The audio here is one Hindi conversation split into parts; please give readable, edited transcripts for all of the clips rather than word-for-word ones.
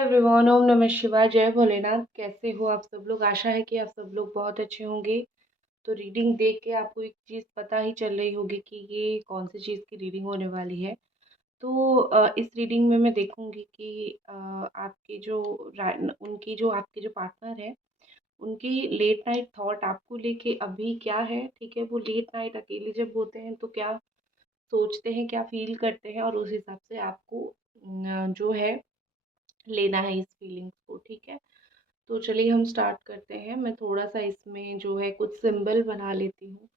हाय एवरीवन, ओम नमः शिवाय, जय भोलेनाथ। कैसे हो आप सब लोग? आशा है कि आप सब लोग बहुत अच्छे होंगे। तो रीडिंग देख के आपको एक चीज़ पता ही चल रही होगी कि ये कौन सी चीज़ की रीडिंग होने वाली है। तो इस रीडिंग में मैं देखूंगी कि आपके जो उनकी जो आपके जो पार्टनर है, उनकी लेट नाइट थॉट आपको लेके अभी क्या है। ठीक है, वो लेट नाइट अकेले जब होते हैं तो क्या सोचते हैं, क्या फील करते हैं, और उस हिसाब से आपको जो है लेना है इस फीलिंग्स को। ठीक है, तो चलिए हम स्टार्ट करते हैं। मैं थोड़ा सा इसमें जो है कुछ सिंबल बना लेती हूँ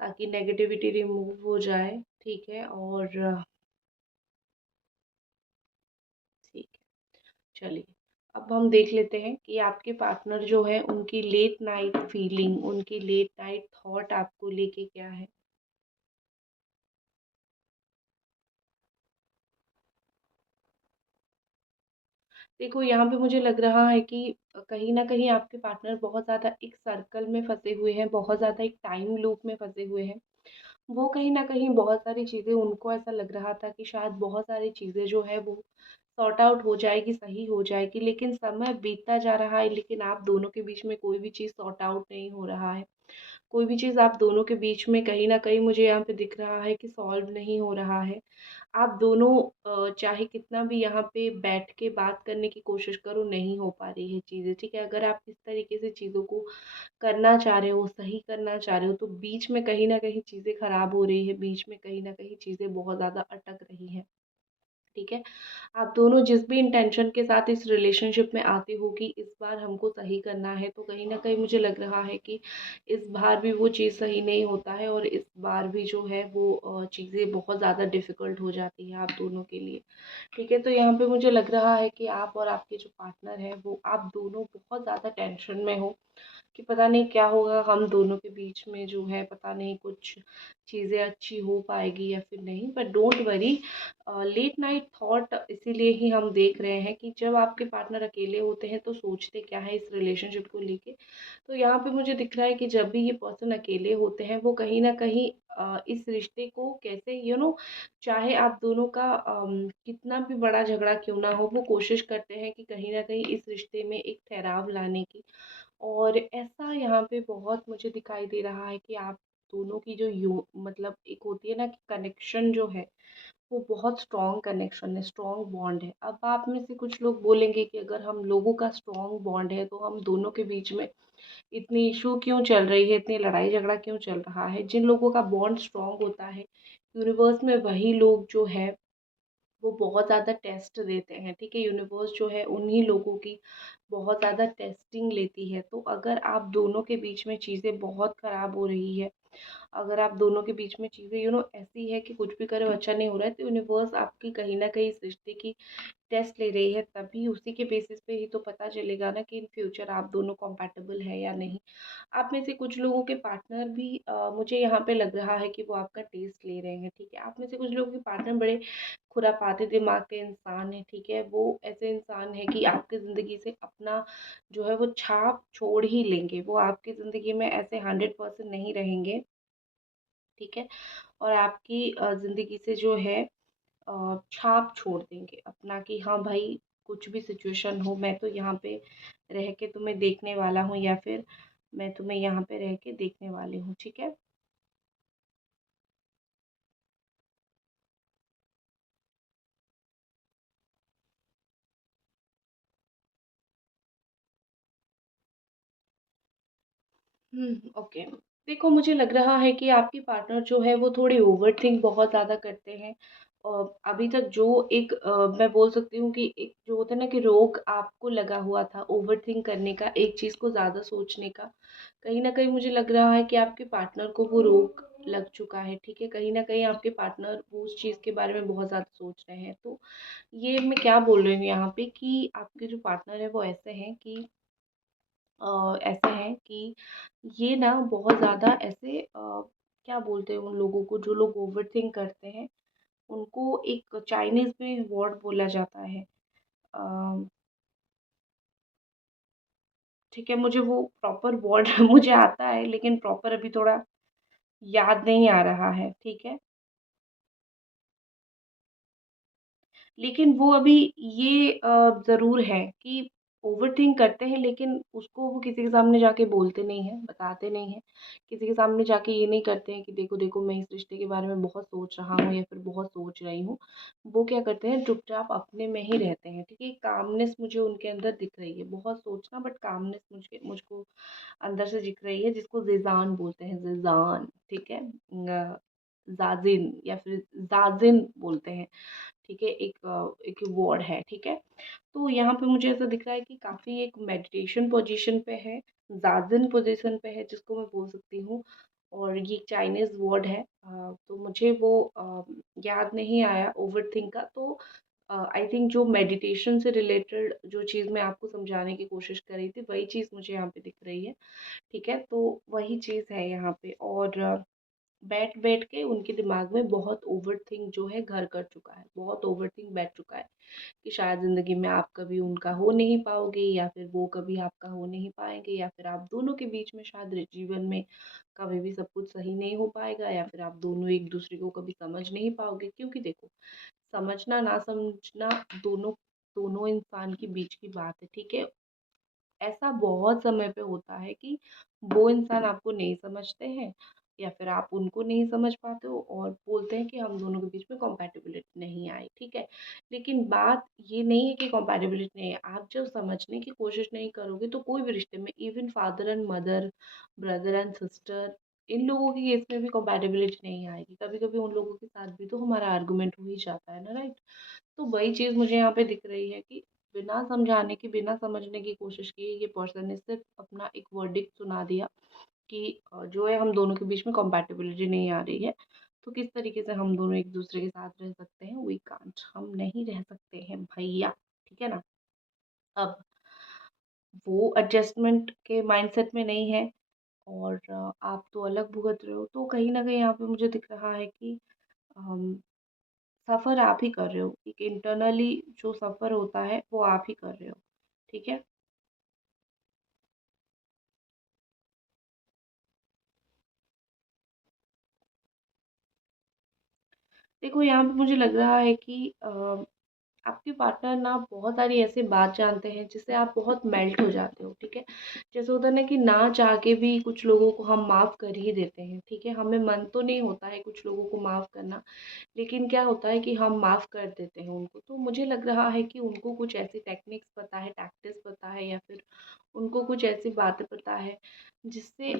ताकि नेगेटिविटी रिमूव हो जाए। ठीक है, और ठीक है, चलिए अब हम देख लेते हैं कि आपके पार्टनर जो है उनकी लेट नाइट फीलिंग, उनकी लेट नाइट थॉट आपको लेके क्या है। देखो, यहाँ पे मुझे लग रहा है कि कहीं न कहीं आपके पार्टनर बहुत ज़्यादा एक सर्कल में फँसे हुए हैं, बहुत ज़्यादा एक टाइम लूप में फँसे हुए हैं। वो कहीं न कहीं बहुत सारी चीज़ें, उनको ऐसा लग रहा था कि शायद बहुत सारी चीज़ें जो है वो सॉर्ट आउट हो जाएगी, सही हो जाएगी, लेकिन समय बीतता जा रहा है, लेकिन आप दोनों के बीच में कोई भी चीज़ सॉर्ट आउट नहीं हो रहा है। कोई भी चीज़ आप दोनों के बीच में कहीं न कहीं मुझे यहाँ पे दिख रहा है कि सॉल्व नहीं हो रहा है। आप दोनों चाहे कितना भी यहाँ पे बैठ के बात करने की कोशिश करो, नहीं हो पा रही है चीज़ें। ठीक है, अगर आप इस तरीके से चीज़ों को करना चाह रहे हो, सही करना चाह रहे हो, तो बीच में कहीं न कहीं चीज़ें खराब हो रही है, बीच में कहीं न कहीं चीज़ें बहुत ज़्यादा अटक रही हैं। ठीक है, आप दोनों जिस भी इंटेंशन के साथ इस रिलेशनशिप में आते हो कि इस बार हमको सही करना है, तो कहीं न कहीं मुझे लग रहा है कि इस बार भी वो चीज़ सही नहीं होता है, और इस बार भी जो है वो चीज़ें बहुत ज़्यादा डिफ़िकल्ट हो जाती है आप दोनों के लिए। ठीक है, तो यहाँ पे मुझे लग रहा है कि आप और आपके जो पार्टनर हैं, वो आप दोनों बहुत ज़्यादा टेंशन में हो कि पता नहीं क्या होगा हम दोनों के बीच में, जो है पता नहीं कुछ चीज़ें अच्छी हो पाएगी या फिर नहीं। But don't worry, late night thought इसीलिए ही हम देख रहे हैं कि जब आपके पार्टनर अकेले होते हैं तो सोचते क्या है इस रिलेशनशिप को लेके। तो यहाँ पे मुझे दिख रहा है कि जब भी ये पर्सन अकेले होते हैं, वो कहीं ना कहीं इस रिश्ते को कैसे चाहे आप दोनों का कितना भी बड़ा झगड़ा क्यों ना हो, वो कोशिश करते हैं कि कहीं ना कहीं इस रिश्ते में एक ठहराव लाने की। और ऐसा यहाँ पे बहुत मुझे दिखाई दे रहा है कि आप दोनों की जो यू मतलब एक होती है ना कि कनेक्शन जो है, वो बहुत स्ट्रॉन्ग कनेक्शन है, स्ट्रॉन्ग बॉन्ड है। अब आप में से कुछ लोग बोलेंगे कि अगर हम लोगों का स्ट्रॉन्ग बॉन्ड है तो हम दोनों के बीच में इतनी इशू क्यों चल रही है, इतनी लड़ाई झगड़ा क्यों चल रहा है। जिन लोगों का बॉन्ड स्ट्रॉन्ग होता है, यूनिवर्स में वही लोग जो है वो बहुत ज़्यादा टेस्ट देते हैं। ठीक है, यूनिवर्स जो है उन्हीं लोगों की बहुत ज़्यादा टेस्टिंग लेती है। तो अगर आप दोनों के बीच में चीज़ें बहुत ख़राब हो रही है, अगर आप दोनों के बीच में चीज़ें ऐसी है कि कुछ भी करो अच्छा नहीं हो रहा है, तो यूनिवर्स आपकी कहीं न कहीं इस रिश्ते की टेस्ट ले रही है। तभी उसी के बेसिस पे ही तो पता चलेगा ना कि इन फ्यूचर आप दोनों कॉम्पैटिबल है या नहीं। आप में से कुछ लोगों के पार्टनर भी मुझे यहाँ पे लग रहा है कि वो आपका टेस्ट ले रहे हैं। ठीक है, आप में से कुछ लोगों के पार्टनर बड़े खुरापाती दिमाग के इंसान हैं। ठीक है, वो ऐसे इंसान है कि आपकी ज़िंदगी से अपना जो है वो छाप छोड़ ही लेंगे। वो आपकी ज़िंदगी में ऐसे 100% नहीं रहेंगे। ठीक है, और आपकी ज़िंदगी से जो है छाप छोड़ देंगे अपना कि हाँ भाई, कुछ भी सिचुएशन हो, मैं तो यहाँ पे रह के तुम्हें देखने वाला हूँ, या फिर मैं तुम्हें यहाँ पे रह के देखने वाली हूँ। ठीक है। ओके। देखो, मुझे लग रहा है कि आपकी पार्टनर जो है वो थोड़ी ओवरथिंक बहुत ज़्यादा करते हैं। और अभी तक जो एक मैं बोल सकती हूँ कि एक जो होता है ना कि रोग आपको लगा हुआ था ओवरथिंक करने का, एक चीज़ को ज़्यादा सोचने का, कहीं न कहीं मुझे लग रहा है कि आपके पार्टनर को वो रोग लग चुका है। ठीक है, कहीं न कहीं आपके पार्टनर वो उस चीज़ के बारे में बहुत ज़्यादा सोच रहे हैं। तो ये मैं क्या बोल रही हूँ यहाँ पे कि आपके जो पार्टनर है वो ऐसे हैं कि ऐसे हैं कि ये ना बहुत ज़्यादा ऐसे क्या बोलते हैं उन लोगों को जो लोग ओवरथिंक करते हैं, उनको एक चाइनीज़ में वर्ड बोला जाता है। अ, ठीक है, मुझे वो प्रॉपर वर्ड मुझे आता है, लेकिन प्रॉपर अभी थोड़ा याद नहीं आ रहा है। ठीक है? लेकिन वो अभी ये ज़रूर है कि ओवरथिंक करते हैं, लेकिन उसको वो किसी के सामने जाके बोलते नहीं हैं, बताते नहीं हैं। किसी के सामने जाके ये नहीं करते हैं कि देखो, देखो मैं इस रिश्ते के बारे में बहुत सोच रहा हूँ या फिर बहुत सोच रही हूँ। वो क्या करते हैं, चुपचाप अपने में ही रहते हैं, ठीक है? कामनेस मुझे उनके अंदर दिख रही है, बहुत सोचना बट कामनेस मुझको अंदर से दिख रही है, जिसको ज़िज़ान बोलते हैं, ज़िज़ान, ठीक है? ज़ाज़िन या फिर ज़ाज़िन बोलते हैं। ठीक है? एक वर्ड है, ठीक है? तो यहाँ पे मुझे ऐसा दिख रहा है कि काफ़ी एक मेडिटेशन पोजीशन पे है, ज़ाज़िन पोजीशन पे है जिसको मैं बोल सकती हूँ, और ये चाइनीज़ वर्ड है। तो मुझे वो याद नहीं आया ओवरथिंक का, तो आई थिंक जो मेडिटेशन से रिलेटेड जो चीज़ मैं आपको समझाने की कोशिश कर रही थी, वही चीज़ मुझे यहाँ पे दिख रही है, ठीक है? तो वही चीज़ है यहाँ पे, और बैठ-बैठ के उनके दिमाग में बहुत ओवरथिंक जो है घर कर चुका है, बहुत ओवरथिंक बैठ चुका है कि शायद ज़िंदगी में आप कभी उनका हो नहीं पाओगे, या फिर वो कभी आपका हो नहीं पाएँगे, या फिर आप दोनों के बीच में शायद जीवन में कभी भी सब कुछ सही नहीं हो पाएगा, या फिर आप दोनों एक-दूसरे को कभी समझ नहीं पाओगे। क्योंकि देखो, समझना ना समझना दोनों दोनों इंसान के बीच की बात है, ठीक है? ऐसा बहुत समय पे होता है कि वो इंसान आपको नहीं समझते हैं, या फिर आप उनको नहीं समझ पाते हो और बोलते हैं कि हम दोनों के बीच में कॉम्पैटिबिलिटी नहीं आई, ठीक है? लेकिन बात ये नहीं है कि कॉम्पैटिबिलिटी नहीं है, आप जब समझने की कोशिश नहीं करोगे तो कोई भी रिश्ते में, even father and mother, brother and sister, इन लोगों के केस में भी कॉम्पैटिबिलिटी नहीं आएगी। कभी-कभी उन लोगों के साथ भी तो हमारा आर्गुमेंट हो ही जाता है ना, राइट? तो वही चीज़ मुझे यहाँ पे दिख रही है कि बिना समझाने की, बिना समझने की कोशिश किए ये पर्सन ने सिर्फ़ अपना एक वर्डिक्ट सुना दिया कि जो है हम दोनों के बीच में कंपैटिबिलिटी नहीं आ रही है। तो किस तरीके से हम दोनों एक-दूसरे के साथ रह सकते हैं? वी कांट, हम नहीं रह सकते हैं भैया, ठीक है ना? अब वो एडजस्टमेंट के माइंडसेट में नहीं है, और आप तो अलग भुगत रहे हो, तो कहीं न कहीं यहाँ पे मुझे दिख रहा है कि अम, सफ़र आप ही कर रहे हो। एक इंटरनली जो सफ़र होता है, वो आप ही कर रहे हो, ठीक है? देखो, यहाँ पे मुझे लग रहा है कि आपके पार्टनर ना बहुत सारी ऐसी बात जानते हैं जिससे आप बहुत मेल्ट हो जाते हो, ठीक है? जैसे होता है ना कि ना चाह के भी कुछ लोगों को हम माफ़ कर ही देते हैं, ठीक है? हमें मन तो नहीं होता है कुछ लोगों को माफ़ करना, लेकिन क्या होता है कि हम माफ़ कर देते हैं उनको। तो मुझे लग रहा है कि उनको कुछ ऐसी टेक्निक्स पता है, टैक्टिक्स पता है, या फिर उनको कुछ ऐसी बातें पता है जिससे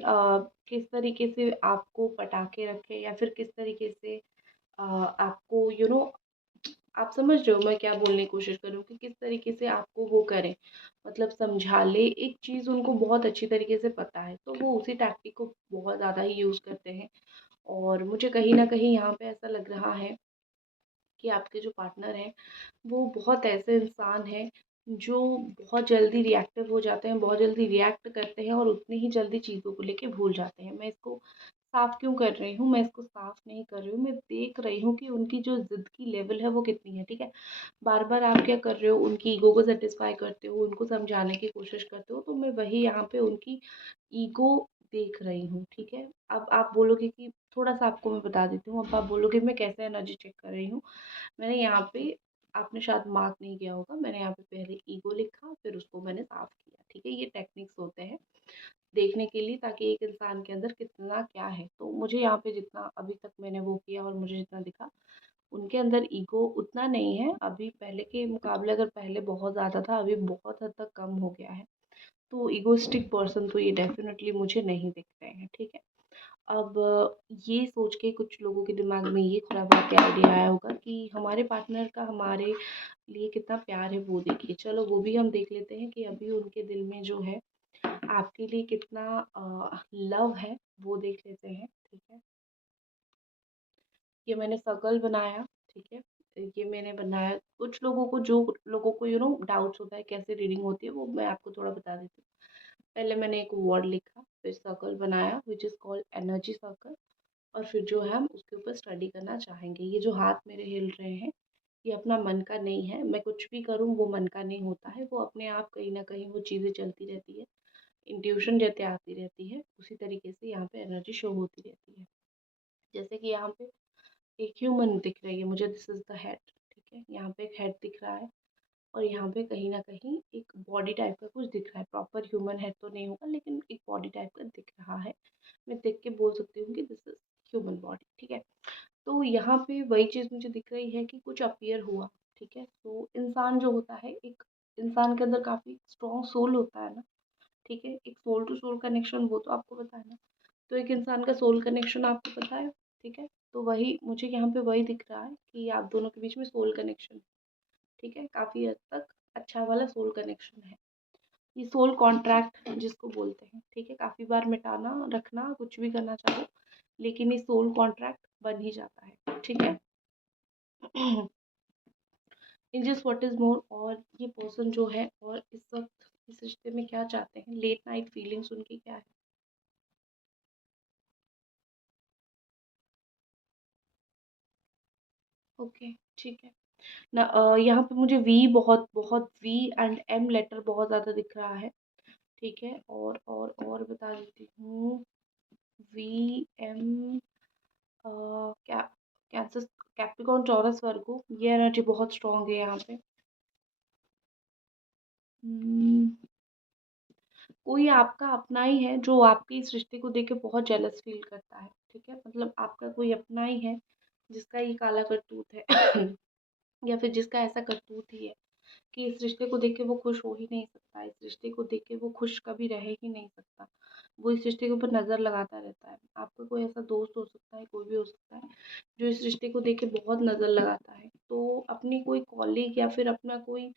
किस तरीके से आपको पटा के रखें, या फिर किस तरीके से आपको आप समझ रहे हो मैं क्या बोलने की कोशिश कर रही हूँ, कि किस तरीके से आपको वो करें, मतलब समझा ले, एक चीज़ उनको बहुत अच्छी तरीके से पता है, तो वो उसी टैक्टिक को बहुत ज़्यादा ही यूज़ करते हैं। और मुझे कहीं न कहीं यहाँ पे ऐसा लग रहा है कि आपके जो पार्टनर हैं, वो बहुत ऐसे इंसान हैं जो बहुत जल्दी रिएक्टिव हो जाते हैं, बहुत जल्दी रिएक्ट करते हैं और उतनी ही जल्दी चीज़ों को लेके भूल जाते हैं। मैं इसको साफ़ क्यों कर रही हूँ? मैं इसको साफ़ नहीं कर रही हूँ, मैं देख रही हूँ कि उनकी जो ज़िद की लेवल है वो कितनी है, ठीक है? बार-बार आप क्या कर रहे हो, उनकी ईगो को सैटिस्फाई करते हो, उनको समझाने की कोशिश करते हो, तो मैं वही यहाँ पे उनकी ईगो देख रही हूँ, ठीक है? अब आप बोलोगे कि थोड़ा-सा आपको मैं बता देती हूँ, अब आप बोलोगे मैं कैसे एनर्जी चेक कर रही हूँ? मैंने यहाँ पे, आपने शायद मार्क नहीं किया होगा, मैंने यहाँ पे पहले ईगो लिखा, फिर उसको मैंने साफ किया, ठीक है? ये टेक्निक्स होते हैं देखने के लिए, ताकि एक इंसान के अंदर कितना क्या है। तो मुझे यहाँ पे जितना अभी तक मैंने वो किया और मुझे जितना दिखा, उनके अंदर ईगो उतना नहीं है अभी, पहले के मुकाबले अगर पहले बहुत ज़्यादा था, अभी बहुत हद तक कम हो गया है। तो ईगोइस्टिक पर्सन तो ये डेफ़िनेटली मुझे नहीं दिख रहे हैं, ठीक है? अब ये सोच के कुछ लोगों के दिमाग में ये खुराफाती आइडिया आया होगा कि हमारे पार्टनर का हमारे लिए कितना प्यार है वो देखिए। चलो वो भी हम देख लेते हैं कि अभी उनके दिल में जो है आपके लिए कितना लव है, वो देख लेते हैं, ठीक है? ये मैंने सर्कल बनाया, ठीक है? ये मैंने बनाया, कुछ लोगों को, जो लोगों को डाउट्स होता है कैसे रीडिंग होती है, वो मैं आपको थोड़ा बता देती हूँ। पहले मैंने एक वर्ड लिखा, फिर सर्कल बनाया which is called energy circle, और फिर जो है हम उसके ऊपर स्टडी करना चाहेंगे। ये जो हाथ मेरे हिल रहे हैं, ये अपना मन का नहीं है, मैं कुछ भी करूँ वो मन का नहीं होता है, वो अपने आप कहीं न कहीं वो चीज़ें चलती रहती है, इंट्यूशन जैसे आती रहती है, उसी तरीके से यहाँ पे एनर्जी शो होती रहती है। जैसे कि यहाँ पे एक ह्यूमन दिख रही है मुझे, दिस इज़ द हेड, ठीक है, यहाँ पे एक हेड दिख रहा है और यहाँ पे कहीं न कहीं एक बॉडी टाइप का कुछ दिख रहा है। प्रॉपर ह्यूमन हेड तो नहीं होगा लेकिन एक बॉडी टाइप का दिख रहा है। मैं देख के बोल सकती हूँ कि दिस इज़ ह्यूमन बॉडी, ठीक है। तो यहाँ पे वही चीज़ मुझे दिख रही है कि कुछ अपीयर हुआ, ठीक है। तो इंसान जो होता है, एक इंसान के अंदर काफ़ी स्ट्रॉन्ग सोल होता है ना, ठीक है। एक सोल टू सोल कनेक्शन वो तो आपको पता है ना। तो एक इंसान का सोल कनेक्शन आपको पता है, ठीक है। तो वही मुझे यहाँ पे वही दिख रहा है कि आप दोनों के बीच में सोल कनेक्शन, ठीक है। काफ़ी हद तक अच्छा वाला सोल कनेक्शन है। ये सोल कॉन्ट्रैक्ट जिसको बोलते हैं, ठीक है। काफ़ी बार मिटाना, रखना, कुछ भी करना चाहो, लेकिन ये सोल कॉन्ट्रैक्ट बन ही जाता है, ठीक है। In just what is more, और ये पर्सन जो है और इस वक़्त इस रिश्ते में क्या चाहते हैं, लेट नाइट फीलिंग्स उनकी क्या है? ओके, ठीक है। ना यहाँ पे मुझे वी बहुत बहुत वी एंड एम लेटर बहुत ज़्यादा दिख रहा है, ठीक है। और बता देती हूँ, वी एम क्या कैंसर, कैप्रिकॉर्न, टॉरस, वर्गो, ये एनर्जी बहुत स्ट्रांग है यहाँ पे। हम्म, कोई आपका अपना ही है जो आपके इस रिश्ते को देख के बहुत जेलस फील करता है, ठीक है। मतलब आपका कोई अपना ही है जिसका ये काला करतूत है या फिर जिसका ऐसा करतूत ही है कि इस रिश्ते को देख के वो खुश हो ही नहीं सकता, इस रिश्ते को देख के वो खुश कभी रह ही नहीं सकता। वो इस रिश्ते के ऊपर नज़र लगाता रहता है। आपका कोई ऐसा दोस्त हो सकता है, कोई भी हो सकता है, जो इस रिश्ते को देख के बहुत नज़र लगाता है। तो अपनी कोई कॉलीग या फिर अपना कोई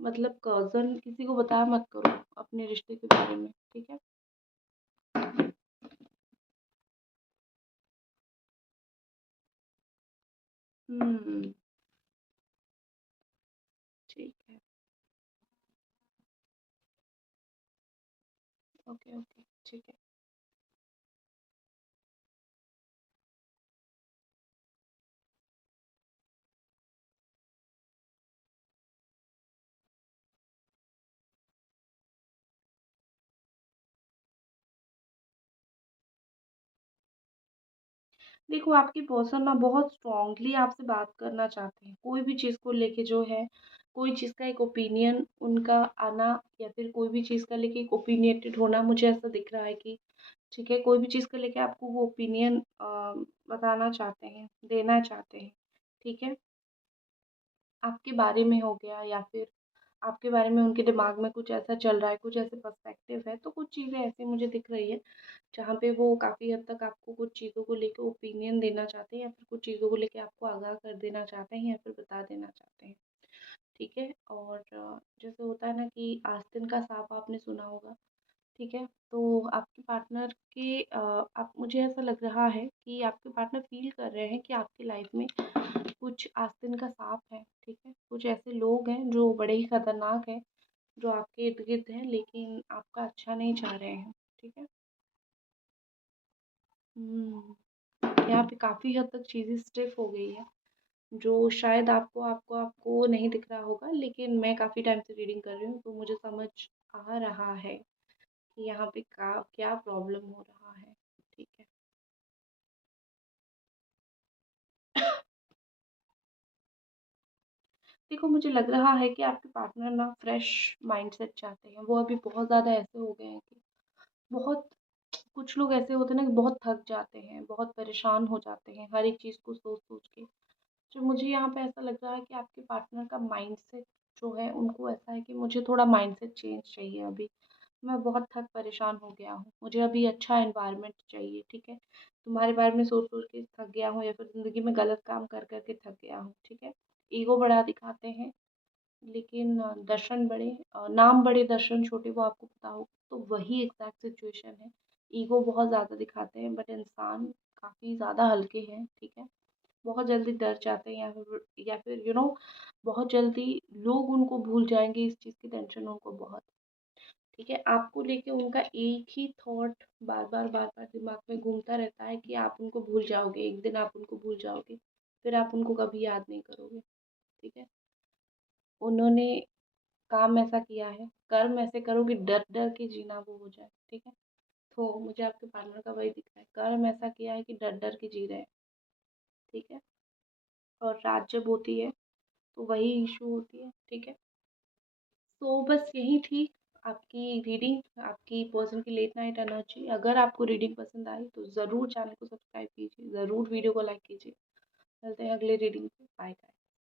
मतलब कज़न, किसी को बताया मत करो अपने रिश्ते के बारे में, ठीक है? हुँ, ठीक है। ओके, ओके, ठीक है। देखो, आपकी पर्सन ना बहुत स्ट्रॉन्गली आपसे बात करना चाहते हैं। कोई भी चीज़ को लेके जो है, कोई चीज़ का एक ओपिनियन उनका आना या फिर कोई भी चीज़ का लेके एक ओपिनिएटेड होना, मुझे ऐसा दिख रहा है कि ठीक है, कोई भी चीज़ को लेके आपको वो ओपिनियन बताना चाहते हैं, देना चाहते हैं, ठीक है? आपके बारे में हो गया या फिर आपके बारे में उनके दिमाग में कुछ ऐसा चल रहा है, कुछ ऐसे पर्सपेक्टिव है, तो कुछ चीज़ें ऐसी मुझे दिख रही है, जहाँ पे वो काफ़ी हद तक आपको कुछ चीज़ों को लेके ओपिनियन देना चाहते हैं या फिर कुछ चीज़ों को लेके आपको आगाह कर देना चाहते हैं या फिर बता देना चाहते हैं, ठीक है? और जैसे होता है ना कि आस्तीन का साँप आपने सुना होगा, ठीक है? तो आपके पार्टनर के आप मुझे ऐसा लग रहा है कि आपके पार्टनर फ़ील कर रहे हैं कि आपकी लाइफ़ में कुछ आस्तीन का साँप है, ठीक है? कुछ ऐसे लोग हैं जो बड़े ही खतरनाक हैं, जो आपके इर्द-गिर्द हैं लेकिन आपका अच्छा नहीं चाह रहे हैं, ठीक है? हुँ, यहाँ पे काफ़ी हद तक चीज़ें स्टिफ़ हो गई हैं, जो शायद आपको नहीं दिख रहा होगा, लेकिन मैं काफ़ी टाइम से रीडिंग कर रही हूँ, तो मुझे समझ आ रहा है कि यहाँ पे का क्या प्रॉब्लम हो रहा है, ठीक है? देखो, मुझे लग रहा है कि आपके पार्टनर ना फ्रेश माइंडसेट चाहते हैं। वो अभी बहुत ज़्यादा ऐसे हो गए हैं कि बहुत कुछ लोग ऐसे होते हैं ना कि बहुत थक जाते हैं, बहुत परेशान हो जाते हैं हर एक चीज़ को सोच-सोच के। जो मुझे यहाँ पे ऐसा लग रहा है कि आपके पार्टनर का माइंडसेट जो है, उनको ऐसा है कि मुझे थोड़ा माइंडसेट चेंज चाहिए अभी। मैं बहुत थक परेशान हो गया हूँ। मुझे अभी अच्छा एनवायरनमेंट चाहिए, ठीक है? तुम्हारे बारे में सोच-सोच के थक गया हूँ या फिर ज़िंदगी में गलत काम कर के थक गया हूँ, ठीक है? ईगो बढ़ा दिखाते हैं, लेकिन दर्शन बड़े नाम बड़े दर्शन छोटे, वो आपको पता होगा। तो वही एग्ज़ैक्ट सिचुएशन है। ईगो बहुत ज़्यादा दिखाते हैं बट इंसान काफ़ी ज़्यादा हल्के हैं, ठीक है? बहुत जल्दी डर जाते हैं या फिर बहुत जल्दी लोग उनको भूल जाएँगे, इस चीज़ की टेंशन उनको बहुत, ठीक है? आपको लेके उनका एक ही थॉट बार-बार, बार-बार दिमाग में घूमता रहता है कि आप उनको भूल जाओगे, एक दिन आप उनको भूल जाओगे, फिर आप उनको कभी याद नहीं करोगे, ठीक है? उन्होंने काम ऐसा किया है, कर्म ऐसे करो कि डर-डर के जीना वो हो जाए, ठीक है? तो मुझे आपके पार्टनर का वही दिख रहा है, कर्म ऐसा किया है कि डर-डर के जी रहे हैं, ठीक है? और रात जब होती है तो वही इशू होती है, ठीक है। तो बस यही थी आपकी रीडिंग, आपकी पर्सन की लेट नाइट एनर्जी। अगर आपको रीडिंग पसंद आई तो ज़रूर चैनल को सब्सक्राइब कीजिए, ज़रूर वीडियो को लाइक कीजिए। मिलते हैं अगले रीडिंग पे। बाय।